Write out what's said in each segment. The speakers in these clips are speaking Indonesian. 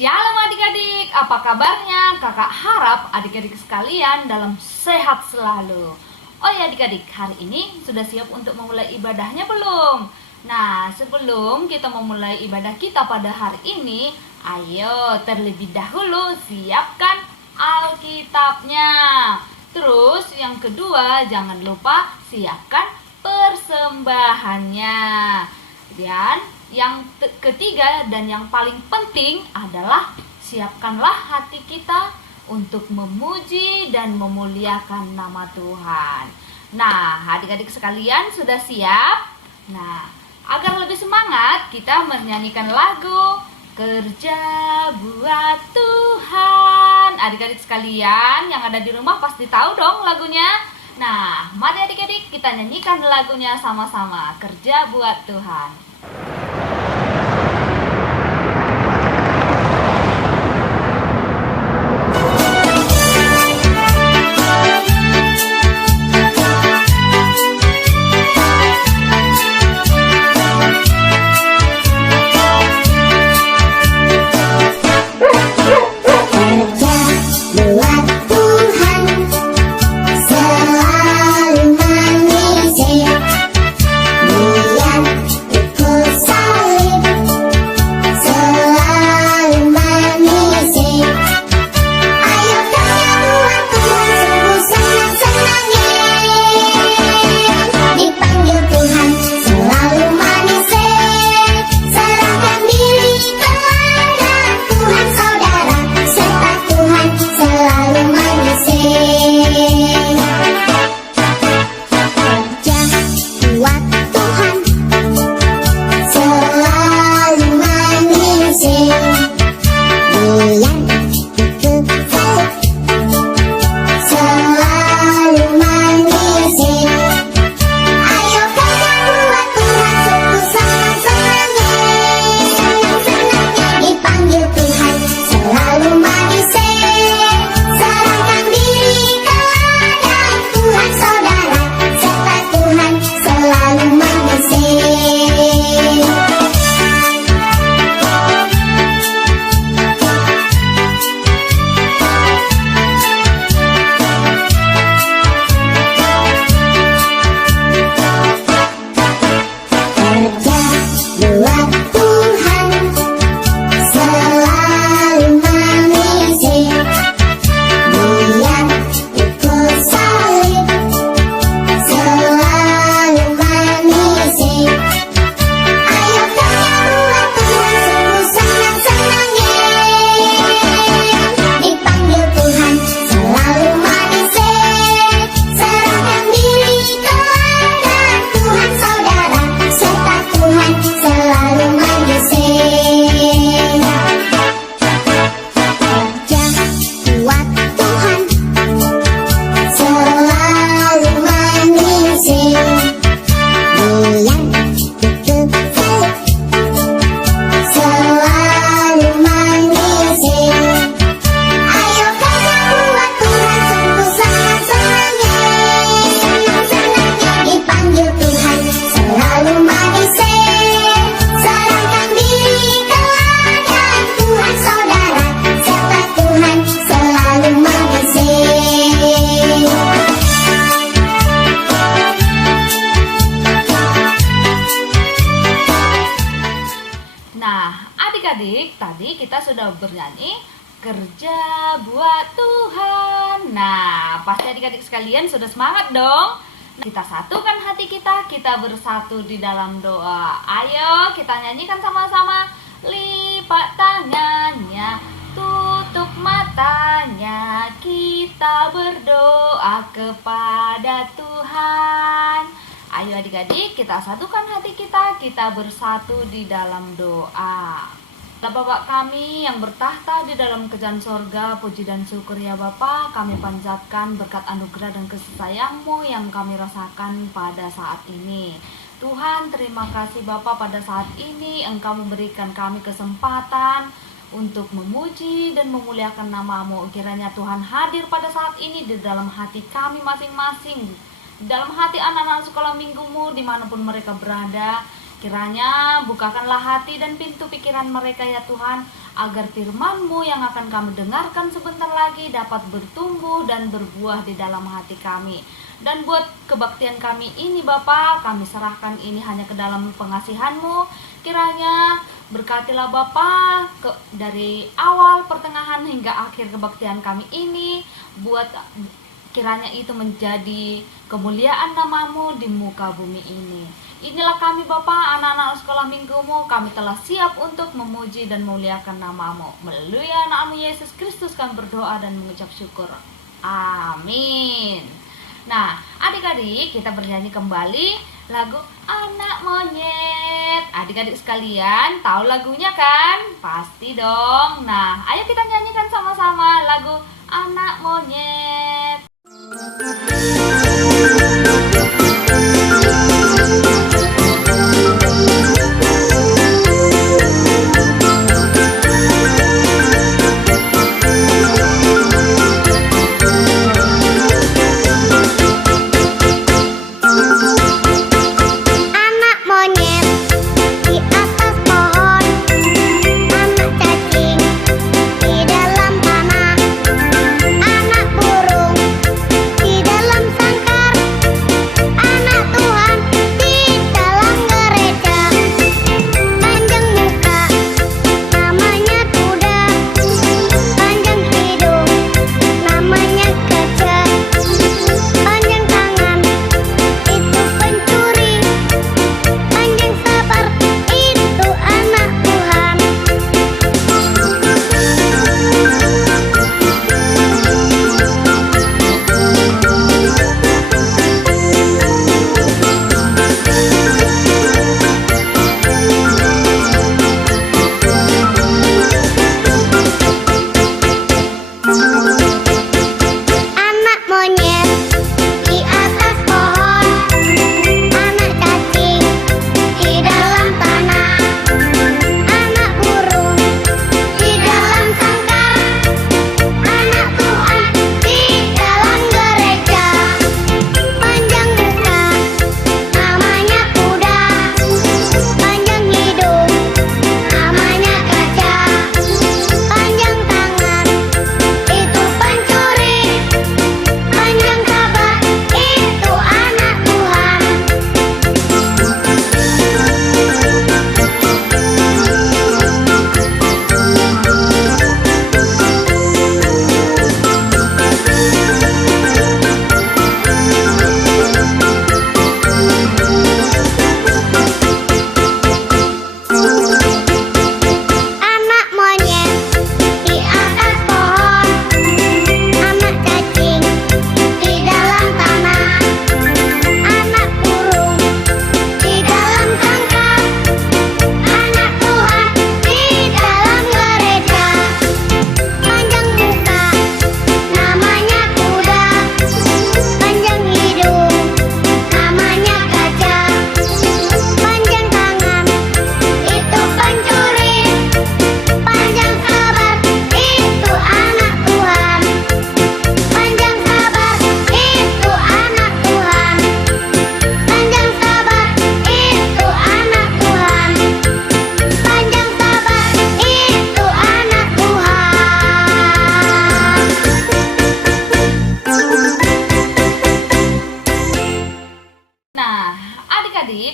Shalom adik-adik, apa kabarnya? Kakak harap adik-adik sekalian dalam sehat selalu. Oh ya adik-adik, hari ini sudah siap untuk memulai ibadahnya belum? Nah, sebelum kita memulai ibadah kita pada hari ini, ayo terlebih dahulu siapkan Alkitabnya. Terus yang kedua, jangan lupa siapkan persembahannya. Dan yang ketiga dan yang paling penting adalah siapkanlah hati kita untuk memuji dan memuliakan nama Tuhan. Nah, adik-adik sekalian sudah siap? Nah, agar lebih semangat kita menyanyikan lagu Kerja Buat Tuhan. Adik-adik sekalian yang ada di rumah pasti tahu dong lagunya. Nah, mari adik-adik kita nyanyikan lagunya sama-sama. Kerja Buat Tuhan. Adik-adik, tadi kita sudah bernyanyi Kerja Buat Tuhan. Nah, pasti adik-adik sekalian sudah semangat dong. Kita satukan hati kita bersatu di dalam doa. Ayo kita nyanyikan sama-sama. Lipat tangannya, tutup matanya, kita berdoa kepada Tuhan. Ayo adik-adik, kita satukan hati kita bersatu di dalam doa. Bapak kami yang bertahta di dalam kerajaan sorga, puji dan syukur ya Bapa, kami panjatkan berkat anugerah dan kasih sayang-Mu yang kami rasakan pada saat ini. Tuhan, terima kasih Bapa, pada saat ini Engkau memberikan kami kesempatan untuk memuji dan memuliakan nama-Mu. Kiranya Tuhan hadir pada saat ini di dalam hati kami masing-masing, di dalam hati anak-anak sekolah minggu-Mu dimanapun mereka berada. Kiranya bukakanlah hati dan pintu pikiran mereka ya Tuhan, agar firman-Mu yang akan kami dengarkan sebentar lagi dapat bertumbuh dan berbuah di dalam hati kami. Dan buat kebaktian kami ini Bapa, kami serahkan ini hanya ke dalam pengasihan-Mu. Kiranya berkatilah Bapa dari awal, pertengahan hingga akhir kebaktian kami ini. Buat kiranya itu menjadi kemuliaan nama-Mu di muka bumi ini. Inilah kami Bapa, anak-anak sekolah minggu-Mu. Kami telah siap untuk memuji dan memuliakan nama-Mu. Melalui anak-Mu Yesus Kristus kami berdoa dan mengucap syukur. Amin. Nah, adik-adik, kita bernyanyi kembali lagu Anak Monyet. Adik-adik sekalian, tahu lagunya kan? Pasti dong. Nah, ayo kita nyanyikan sama-sama lagu Anak Monyet.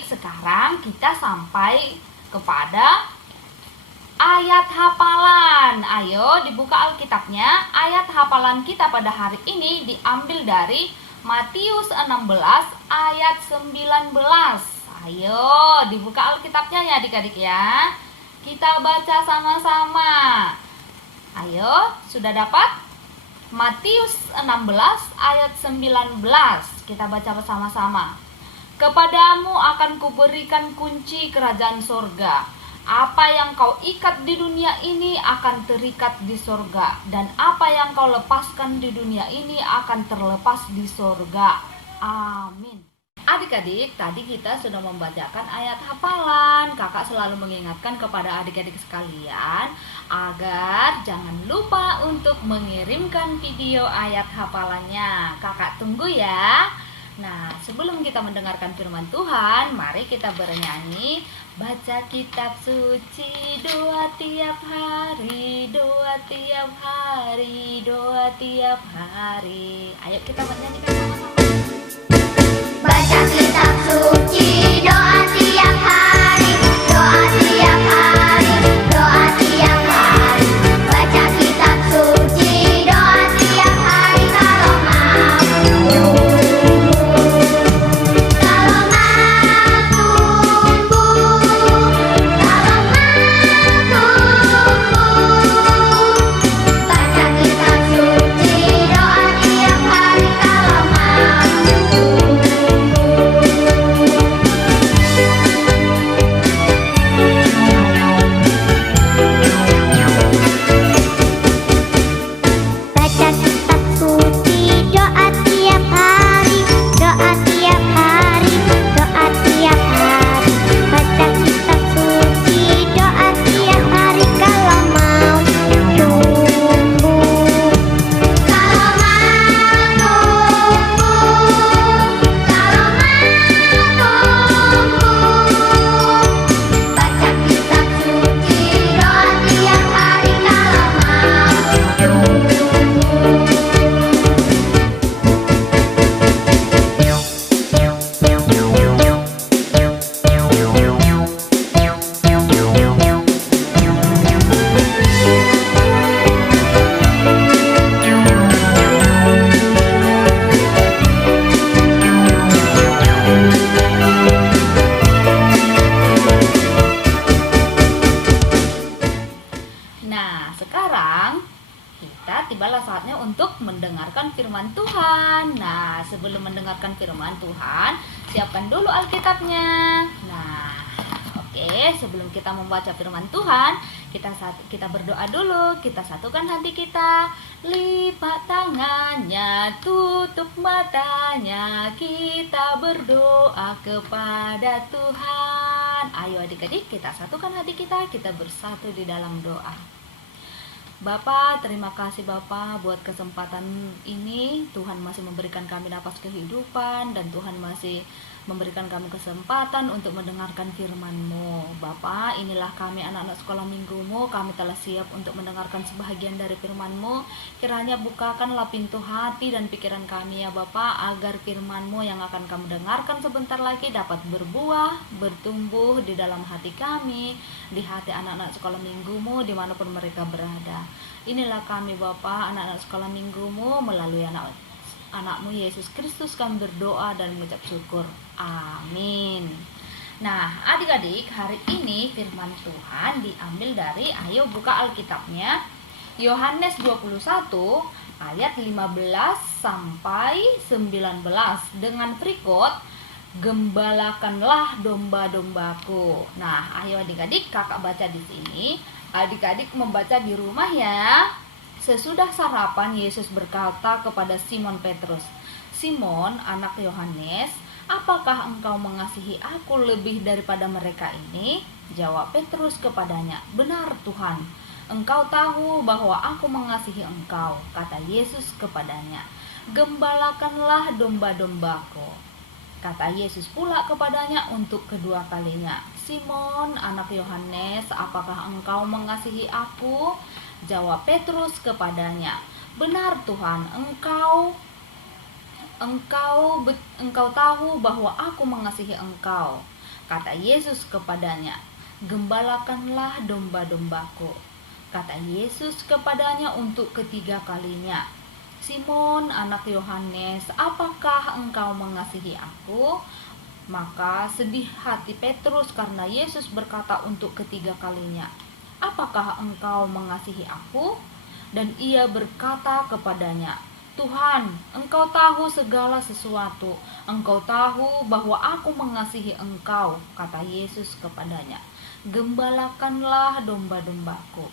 Sekarang kita sampai kepada ayat hafalan. Ayo dibuka Alkitabnya. Ayat hafalan kita pada hari ini diambil dari Matius 16 ayat 19. Ayo dibuka Alkitabnya ya adik-adik ya. Kita baca sama-sama. Ayo, sudah dapat? Matius 16 ayat 19. Kita baca bersama-sama. Kepadamu akan kuberikan kunci kerajaan sorga. Apa yang kau ikat di dunia ini akan terikat di sorga, dan apa yang kau lepaskan di dunia ini akan terlepas di sorga. Amin. Adik-adik, tadi kita sudah membacakan ayat hafalan. Kakak selalu mengingatkan kepada adik-adik sekalian agar jangan lupa untuk mengirimkan video ayat hafalannya. Kakak tunggu ya. Nah, sebelum kita mendengarkan firman Tuhan, mari kita bernyanyi. Baca kitab suci, doa tiap hari, doa tiap hari, doa tiap hari. Ayo kita bernyanyikan sama-sama. Baca kitab suci, doa tiap hari, doa tiap hari, doa tiap hari. Baca kitab suci, doa tiap hari kalau mau tumbuh, kalau mau tumbuh, kalau mau tumbuh. Baca kitab suci, doa tiap hari kalau mau tumbuh. Baca kitab suci, doa tiap hari, doa tiap hari, doa tiap hari. Baca kitab suci, doa tiap hari kalau mau tumbuh, kalau mau tumbuh, kalau mau tumbuh. Baca kitab suci, doa tiap hari kalau mau tumbuh. Nah, sekarang kita tibalah saatnya untuk mendengarkan firman Tuhan. Nah, sebelum mendengarkan firman Tuhan, siapkan dulu Alkitabnya. Nah, oke, sebelum kita membaca firman Tuhan, kita berdoa dulu. Kita satukan hati kita. Lipat tangannya, tutup matanya, kita berdoa kepada Tuhan. Ayo adik-adik, kita satukan hati kita bersatu di dalam doa. Bapa, terima kasih Bapa buat kesempatan ini. Tuhan masih memberikan kami napas kehidupan, dan Tuhan masih memberikan kami kesempatan untuk mendengarkan firman-Mu. Bapa, inilah kami anak-anak sekolah minggu-Mu. Kami telah siap untuk mendengarkan sebahagian dari firman-Mu. Kiranya bukakanlah pintu hati dan pikiran kami ya Bapa, agar firman-Mu yang akan kami dengarkan sebentar lagi dapat berbuah, bertumbuh di dalam hati kami, di hati anak-anak sekolah minggu-Mu dimanapun mereka berada. Inilah kami Bapa, anak-anak sekolah minggu-Mu, melalui anakmu Yesus Kristus kami berdoa dan mengucap syukur. Amin. Nah, adik-adik, hari ini firman Tuhan diambil dari, ayo buka Alkitabnya, Yohanes 21 ayat 15 sampai 19 dengan berikut, gembalakanlah domba-dombaku. Nah, ayo adik-adik, kakak baca di sini. Adik-adik membaca di rumah ya. Sesudah sarapan, Yesus berkata kepada Simon Petrus, "Simon, anak Yohanes, apakah engkau mengasihi aku lebih daripada mereka ini?" Jawab Petrus kepadanya, "Benar Tuhan, engkau tahu bahwa aku mengasihi engkau." Kata Yesus kepadanya, "Gembalakanlah domba-dombaku." Kata Yesus pula kepadanya untuk kedua kalinya, "Simon, anak Yohanes, apakah engkau mengasihi aku?" Jawab Petrus kepadanya, "Benar Tuhan, engkau tahu bahwa aku mengasihi engkau." Kata Yesus kepadanya, "Gembalakanlah domba-dombaku." Kata Yesus kepadanya untuk ketiga kalinya, "Simon, anak Yohanes, apakah engkau mengasihi aku?" Maka sedih hati Petrus karena Yesus berkata untuk ketiga kalinya, "Apakah engkau mengasihi aku?" Dan ia berkata kepadanya, "Tuhan, engkau tahu segala sesuatu. Engkau tahu bahwa aku mengasihi engkau." Kata Yesus kepadanya, "Gembalakanlah domba-dombaku.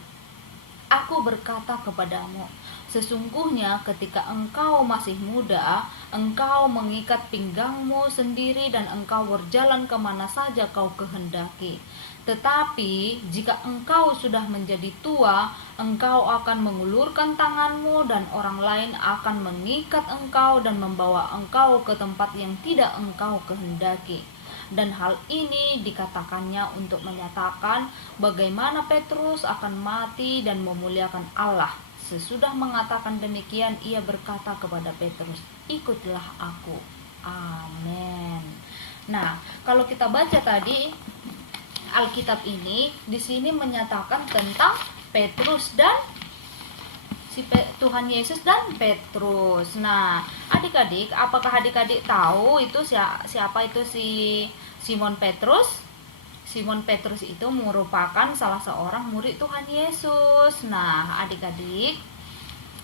Aku berkata kepadamu, sesungguhnya ketika engkau masih muda, engkau mengikat pinggangmu sendiri dan engkau berjalan kemana saja kau kehendaki. Tetapi jika engkau sudah menjadi tua, engkau akan mengulurkan tanganmu dan orang lain akan mengikat engkau dan membawa engkau ke tempat yang tidak engkau kehendaki. Dan hal ini dikatakannya untuk menyatakan bagaimana Petrus akan mati dan memuliakan Allah. Sesudah mengatakan demikian, ia berkata kepada Petrus, "Ikutlah aku." Amin. Nah, kalau kita baca tadi Alkitab ini, di sini menyatakan tentang Petrus dan Tuhan Yesus dan Petrus. Nah, adik-adik, apakah adik-adik tahu itu siapa itu si Simon Petrus? Simon Petrus itu merupakan salah seorang murid Tuhan Yesus. Nah, adik-adik,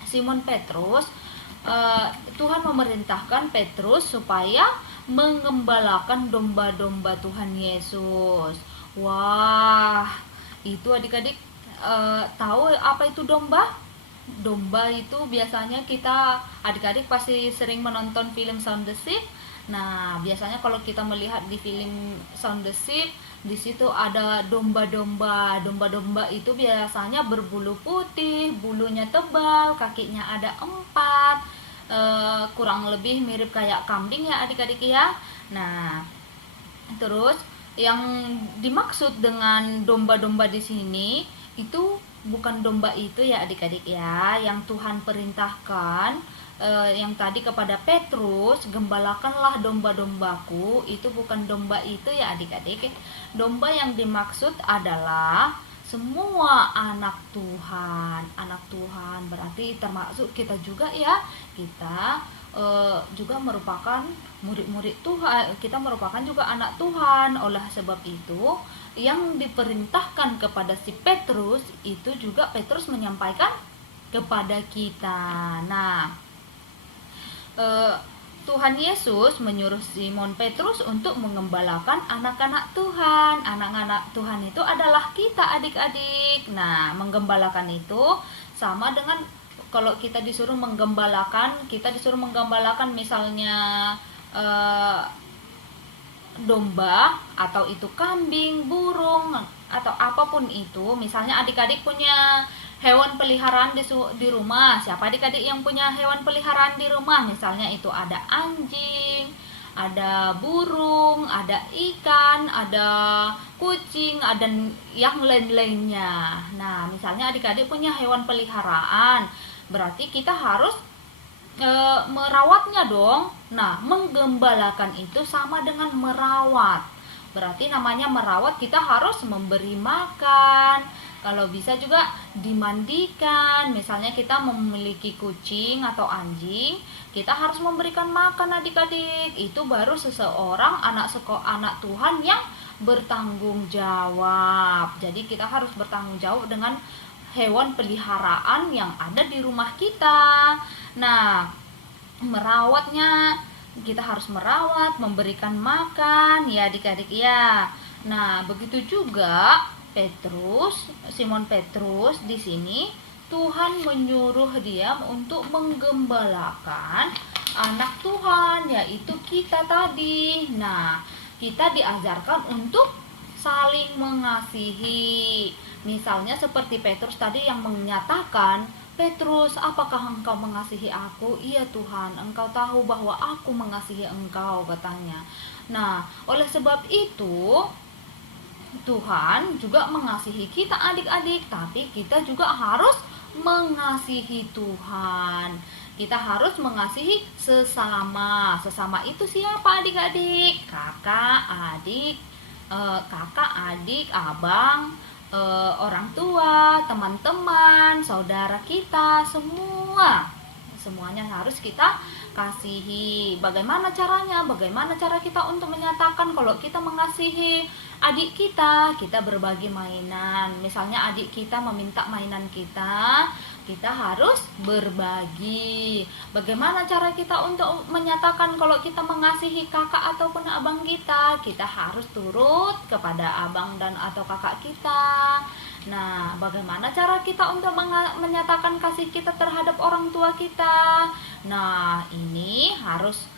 Simon Petrus, Tuhan memerintahkan Petrus supaya mengembalakan domba-domba Tuhan Yesus. Wah, itu adik-adik tahu apa itu domba? Domba itu biasanya kita adik-adik pasti sering menonton film Sound the Sheep. Nah, biasanya kalau kita melihat di film Sound the Sheep, di situ ada domba-domba. Domba-domba itu biasanya berbulu putih, bulunya tebal, kakinya ada 4, kurang lebih mirip kayak kambing ya adik-adik ya. Nah, terus yang dimaksud dengan domba-domba di sini itu bukan domba itu ya adik-adik ya, yang Tuhan perintahkan yang tadi kepada Petrus, "Gembalakanlah domba-dombaku." Itu bukan domba itu ya adik-adik. Domba yang dimaksud adalah semua anak Tuhan. Anak Tuhan berarti termasuk kita juga ya. Kita juga merupakan murid-murid Tuhan. Kita merupakan juga anak Tuhan. Oleh sebab itu, yang diperintahkan kepada si Petrus itu juga Petrus menyampaikan kepada kita. Nah, Tuhan Yesus menyuruh Simon Petrus untuk mengembalakan anak-anak Tuhan. Anak-anak Tuhan itu adalah kita adik-adik. Nah, menggembalakan itu sama dengan kalau kita disuruh menggembalakan, misalnya domba atau itu kambing, burung atau apapun itu. Misalnya adik-adik punya hewan peliharaan di rumah. Siapa adik-adik yang punya hewan peliharaan di rumah? Misalnya itu ada anjing, ada burung, ada ikan, ada kucing, ada yang lain-lainnya. Nah, misalnya adik-adik punya hewan peliharaan, berarti kita harus merawatnya dong. Nah, menggembalakan itu sama dengan merawat. Berarti namanya merawat, kita harus memberi makan. Kalau bisa juga dimandikan. Misalnya kita memiliki kucing atau anjing, kita harus memberikan makan adik-adik. Itu baru seseorang anak Tuhan yang bertanggung jawab. Jadi kita harus bertanggung jawab dengan hewan peliharaan yang ada di rumah kita. Nah, merawatnya, kita harus merawat, memberikan makan ya adik-adik ya. Nah, begitu juga Simon Petrus di sini Tuhan menyuruh dia untuk menggembalakan anak Tuhan, yaitu kita tadi. Nah, kita diajarkan untuk saling mengasihi. Misalnya seperti Petrus tadi yang menyatakan, "Petrus, apakah engkau mengasihi aku?" "Iya Tuhan, engkau tahu bahwa aku mengasihi engkau," katanya. Nah, oleh sebab itu Tuhan juga mengasihi kita adik-adik, tapi kita juga harus mengasihi Tuhan. Kita harus mengasihi sesama. Sesama itu siapa adik-adik? Kakak, adik, abang, orang tua, teman-teman, saudara kita, semuanya harus kita kasihi. Bagaimana caranya? Bagaimana cara kita untuk menyatakan kalau kita mengasihi adik kita? Kita berbagi mainan. Misalnya adik kita meminta mainan kita harus berbagi. Bagaimana cara kita untuk menyatakan kalau kita mengasihi kakak ataupun abang kita? Kita harus turut kepada abang dan atau kakak kita. Nah, bagaimana cara kita untuk menyatakan kasih kita terhadap orang tua kita? Nah, ini harus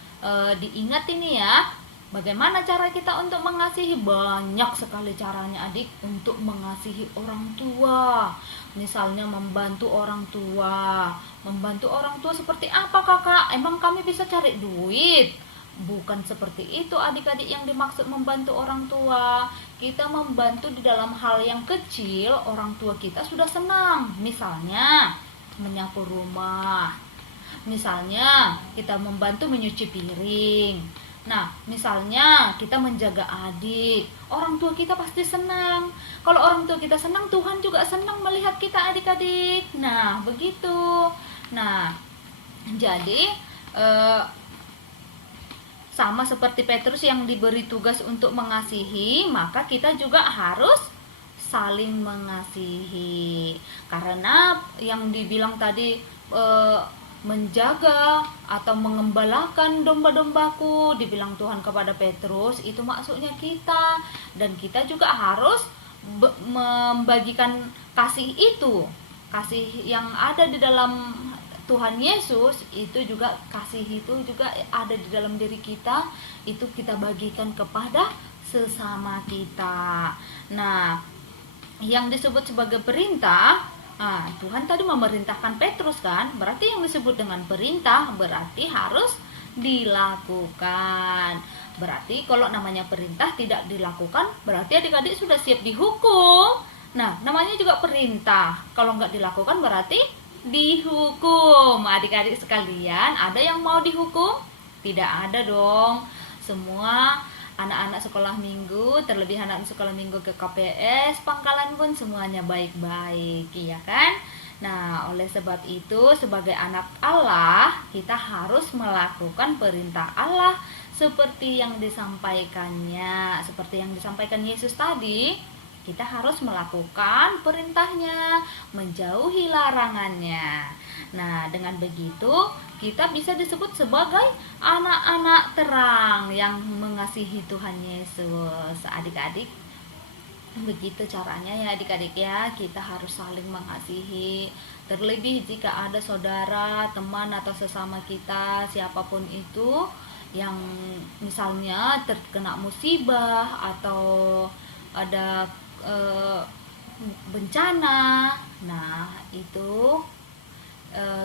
diingat ini ya. Bagaimana cara kita untuk mengasihi? Banyak sekali caranya adik untuk mengasihi orang tua. Misalnya membantu orang tua. Membantu orang tua seperti apa kakak? Emang kami bisa cari duit? Bukan seperti itu adik-adik yang dimaksud membantu orang tua. Kita membantu di dalam hal yang kecil, orang tua kita sudah senang. Misalnya menyapu rumah. Misalnya kita membantu menyuci piring. Nah, misalnya kita menjaga adik, orang tua kita pasti senang. Kalau orang tua kita senang, Tuhan juga senang melihat kita adik-adik. Nah, begitu. Nah, jadi sama seperti Petrus yang diberi tugas untuk mengasihi, maka kita juga harus saling mengasihi. Karena yang dibilang tadi menjaga atau mengembalakan domba-dombaku, dibilang Tuhan kepada Petrus, itu maksudnya kita, dan kita juga harus membagikan kasih itu, kasih yang ada di dalam Tuhan Yesus itu juga, kasih itu juga ada di dalam diri kita, itu kita bagikan kepada sesama kita. Nah, yang disebut sebagai perintah, Tuhan tadi memerintahkan Petrus kan, berarti yang disebut dengan perintah berarti harus dilakukan. Berarti kalau namanya perintah tidak dilakukan, berarti adik-adik sudah siap dihukum. Nah, namanya juga perintah, kalau nggak dilakukan berarti dihukum. Adik-adik sekalian, ada yang mau dihukum? Tidak ada dong. Semua anak-anak sekolah minggu, terlebih anak sekolah minggu ke KPS, Pangkalan pun semuanya baik-baik, ya kan? Nah, oleh sebab itu, sebagai anak Allah, kita harus melakukan perintah Allah seperti yang disampaikannya, seperti yang disampaikan Yesus tadi. Kita harus melakukan perintahnya, menjauhi larangannya. Nah, dengan begitu kita bisa disebut sebagai anak-anak terang yang mengasihi Tuhan Yesus. Adik-adik, begitu caranya ya adik-adik ya, kita harus saling mengasihi. Terlebih jika ada saudara, teman atau sesama kita, siapapun itu, yang misalnya terkena musibah atau ada bencana. Nah, itu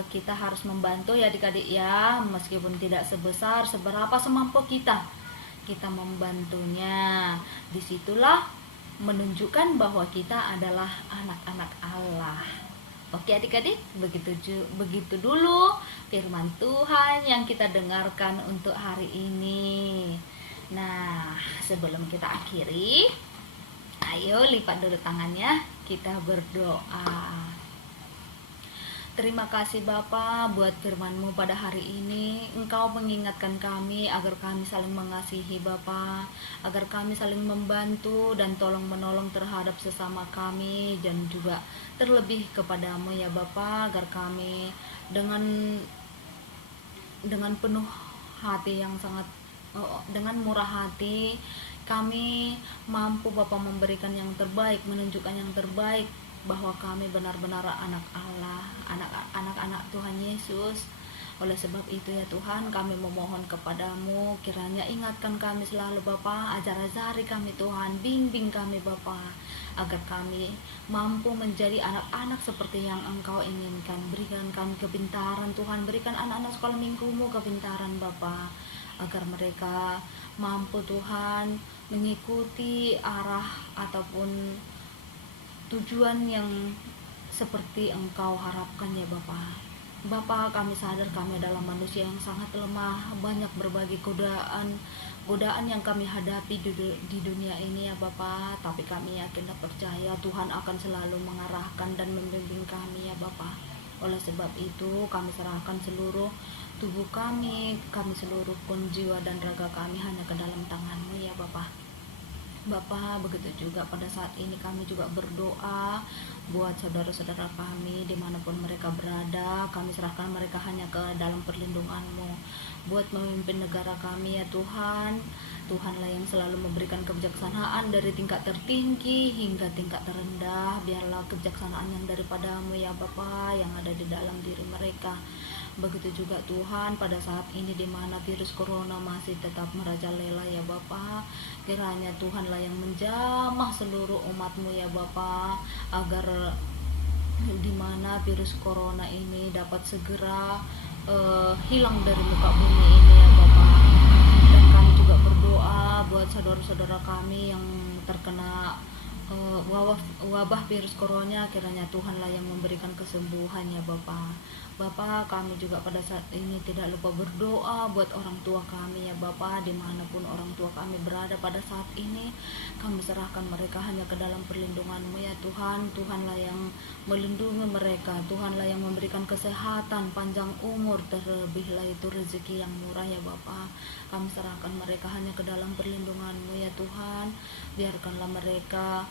kita harus membantu ya adik-adik ya, meskipun tidak sebesar seberapa semampu kita membantunya. Disitulah menunjukkan bahwa kita adalah anak-anak Allah. Oke adik-adik, begitu dulu firman Tuhan yang kita dengarkan untuk hari ini. Nah, sebelum kita akhiri, ayo lipat dulu tangannya, kita berdoa. Terima kasih Bapa buat firman-Mu pada hari ini. Engkau mengingatkan kami agar kami saling mengasihi Bapa, agar kami saling membantu dan tolong-menolong terhadap sesama kami, dan juga terlebih kepadamu ya Bapa, agar kami dengan penuh hati yang sangat, dengan murah hati, kami mampu Bapa memberikan yang terbaik, menunjukkan yang terbaik, bahwa kami benar-benar anak Allah, anak-anak Tuhan Yesus. Oleh sebab itu ya Tuhan, kami memohon kepadamu, kiranya ingatkan kami selalu Bapa, ajar-ajari kami Tuhan, bimbing kami Bapa, agar kami mampu menjadi anak-anak seperti yang Engkau inginkan. Berikan kami kepintaran Tuhan, berikan anak-anak sekolah minggumu kepintaran Bapa, agar mereka mampu Tuhan mengikuti arah ataupun tujuan yang seperti Engkau harapkan ya Bapa, kami sadar kami adalah manusia yang sangat lemah, banyak berbagai godaan yang kami hadapi di dunia ini ya Bapa, tapi kami yakin dan percaya Tuhan akan selalu mengarahkan dan membimbing kami ya Bapa. Oleh sebab itu kami serahkan seluruh tubuh kami seluruh pun jiwa dan raga kami hanya ke dalam tangan-Mu ya Bapa. Begitu juga pada saat ini kami juga berdoa buat saudara-saudara kami dimanapun mereka berada. Kami serahkan mereka hanya ke dalam perlindungan-Mu, buat memimpin negara kami ya Tuhan, Tuhanlah yang selalu memberikan kebijaksanaan dari tingkat tertinggi hingga tingkat terendah. Biarlah kebijaksanaan yang daripada-Mu ya Bapa yang ada di dalam diri mereka. Begitu juga Tuhan pada saat ini di mana virus corona masih tetap merajalela ya Bapa, kiranya Tuhanlah yang menjamah seluruh umat-Mu ya Bapa, agar di mana virus corona ini dapat segera hilang dari muka bumi ini ya Bapa. Dan kami juga berdoa buat saudara-saudara kami yang terkena wabah virus corona, kiranya Tuhanlah yang memberikan kesembuhan ya Bapa. Bapa, kami juga pada saat ini tidak lupa berdoa buat orang tua kami ya Bapa, dimanapun orang tua kami berada pada saat ini. Kami serahkan mereka hanya ke dalam perlindungan-Mu ya Tuhan. Tuhanlah yang melindungi mereka, Tuhanlah yang memberikan kesehatan, panjang umur, terlebihlah itu rezeki yang murah ya Bapa. Kami serahkan mereka hanya ke dalam perlindungan-Mu ya Tuhan. Biarkanlah mereka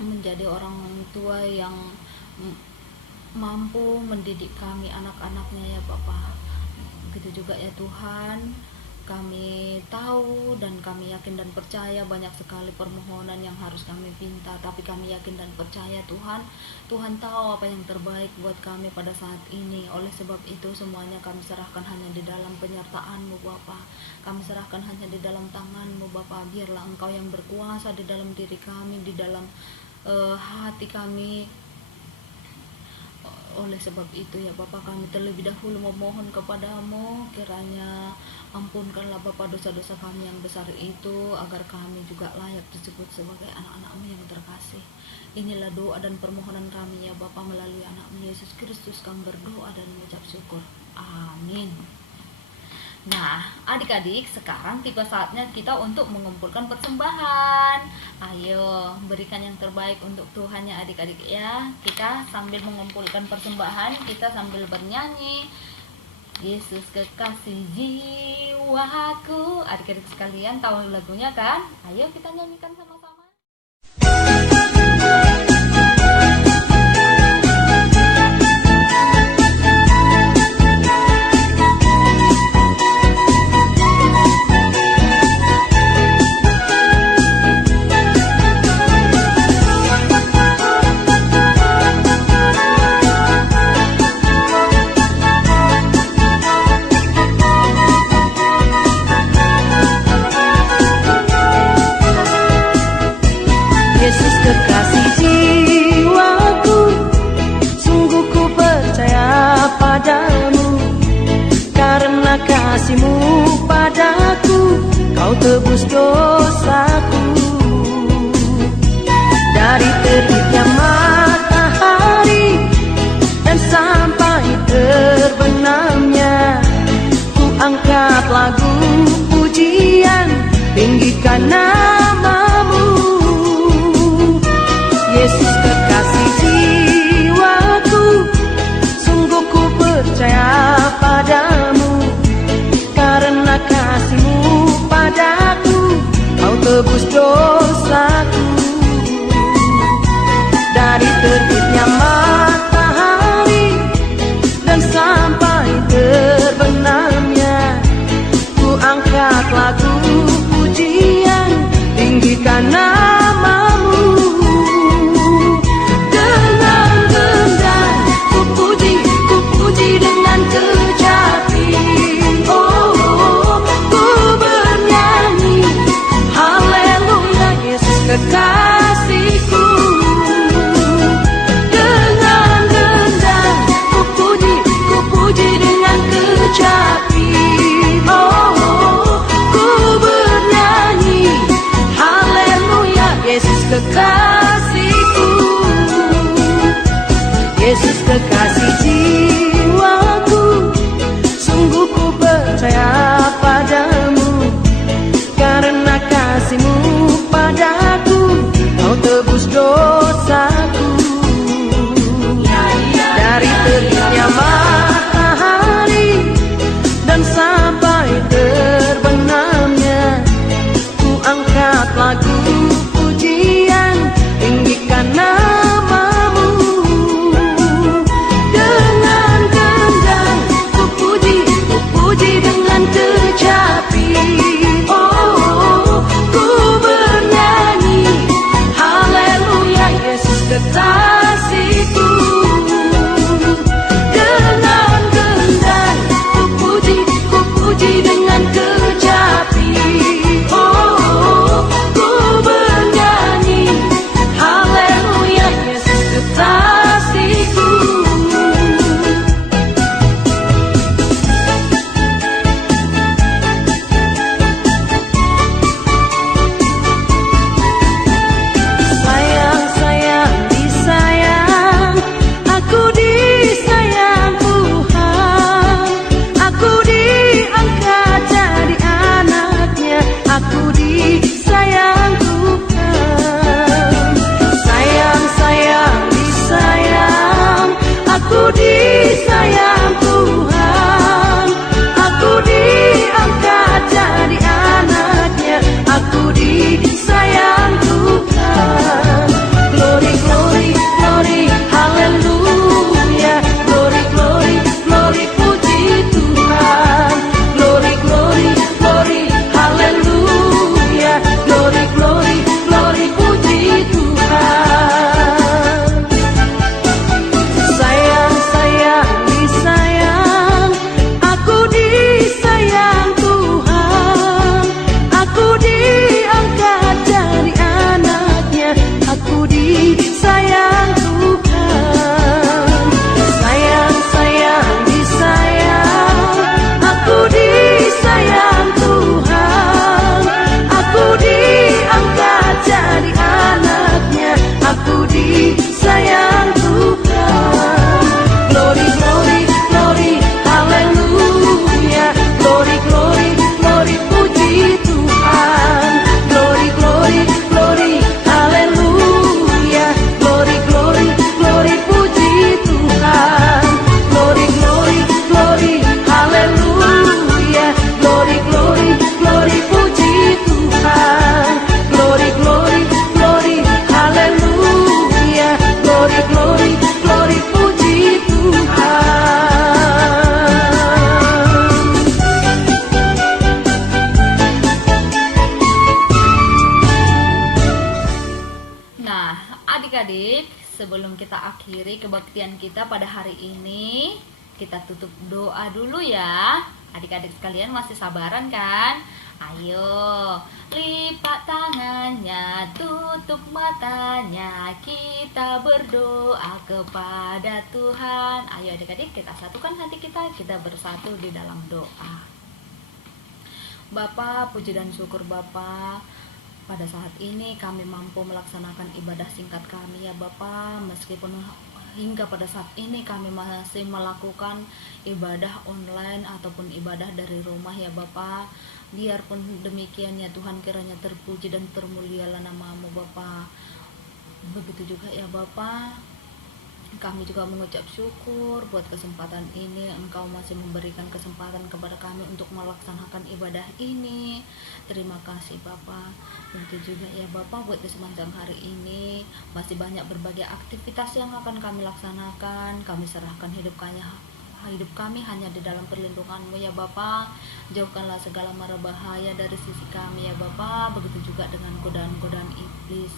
menjadi orang tua yang mampu mendidik kami anak-anaknya ya Bapa. Begitu juga ya Tuhan, kami tahu dan kami yakin dan percaya banyak sekali permohonan yang harus kami minta, tapi kami yakin dan percaya Tuhan, Tuhan tahu apa yang terbaik buat kami pada saat ini. Oleh sebab itu semuanya kami serahkan hanya di dalam penyertaan-Mu Bapa. Kami serahkan hanya di dalam tangan-Mu Bapa. Biarlah Engkau yang berkuasa di dalam diri kami, di dalam hati kami. Oleh sebab itu ya Bapa, kami terlebih dahulu memohon kepada-Mu, kiranya ampunkanlah Bapa dosa-dosa kami yang besar itu, agar kami juga layak disebut sebagai anak-anak-Mu yang terkasih. Inilah doa dan permohonan kami ya Bapa, melalui anak-Mu Yesus Kristus kami berdoa dan mengucap syukur. Amin. Nah, adik-adik, sekarang tiba saatnya kita untuk mengumpulkan persembahan. Ayo, berikan yang terbaik untuk Tuhan ya adik-adik ya. Kita sambil mengumpulkan persembahan, kita sambil bernyanyi, Yesus kekasih jiwaku. Adik-adik sekalian tahu lagunya kan? Ayo kita nyanyikan sama-sama. Yesus kekasih jiwaku, sungguh ku percaya padamu. Karena kasih-Mu padaku, Kau tebus dosaku. Dari terbitnya matahari dan sampai terbenamnya, ku angkat lagu pujian, tinggikan nama-Mu. Yesus kekasih jiwaku, sungguh ku percaya padamu. Karena kasih-Mu padaku, Kau tebus dosaku. Dari terbitnya matahari dan sampai terbenamnya, ku angkat lagu pujian, tinggikan nama-Mu. Dengan kecapi, oh, ku bernyanyi, haleluya, Yesus kekasihku. Dengan gendang, ku puji dengan kecapi, oh, ku bernyanyi, haleluya, Yesus kekasihku. Yesus kekasih jiwaku, sungguh ku percaya padamu. Karena kasih-Mu padaku, Kau tebus dosaku. Dari terbitnya matahari dan sampai terbenamnya, ku angkat lagu pujian, tinggikan nama-Mu. Dengan gendang, ku puji dengan kita pada hari ini kita tutup doa dulu ya. Adik-adik sekalian masih sabaran kan? Ayo, lipat tangannya, tutup matanya, kita berdoa kepada Tuhan. Ayo adik-adik, kita satukan hati kita bersatu di dalam doa. Bapa, puji dan syukur Bapa, pada saat ini kami mampu melaksanakan ibadah singkat kami ya Bapa, meskipun hingga pada saat ini kami masih melakukan ibadah online ataupun ibadah dari rumah ya Bapa. Biarpun demikian ya Tuhan, kiranya terpuji dan termulialah nama-Mu Bapa. Begitu juga ya Bapa, kami juga mengucap syukur buat kesempatan ini. Engkau masih memberikan kesempatan kepada kami untuk melaksanakan ibadah ini. Terima kasih Bapa. Begitu juga ya Bapa, buat di sepanjang hari ini masih banyak berbagai aktivitas yang akan kami laksanakan. Kami serahkan hidup kami hanya di dalam perlindungan-Mu ya Bapa. Jauhkanlah segala mara bahaya dari sisi kami ya Bapa. Begitu juga dengan godaan-godaan iblis.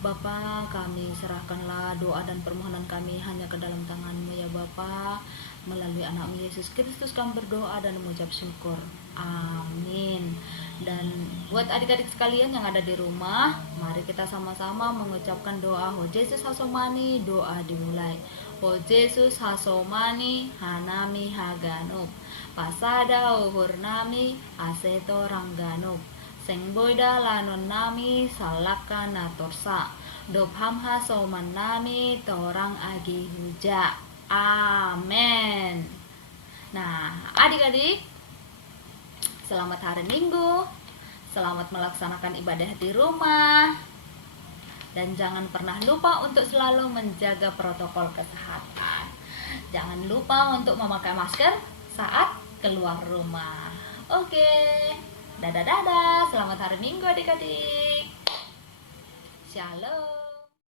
Bapa, kami serahkanlah doa dan permohonan kami hanya ke dalam tangan-Mu ya Bapa. Melalui anak-Mu Yesus Kristus kami berdoa dan mengucap syukur. Amin. Dan buat adik-adik sekalian yang ada di rumah, mari kita sama-sama mengucapkan doa Ho Yesus Hasomani. Doa dimulai. Ho Yesus Hasomani Hanami Haganub Pasada Uhurnami Aseto Rangganub Sengboida lanon nami salaka natorsa Dobham Hasoman nami torang agi huja. Amin. Nah adik-adik, selamat hari Minggu, selamat melaksanakan ibadah di rumah, dan jangan pernah lupa untuk selalu menjaga protokol kesehatan. Jangan lupa untuk memakai masker saat keluar rumah. Oke, dadah, selamat hari Minggu adik-adik. Shalom.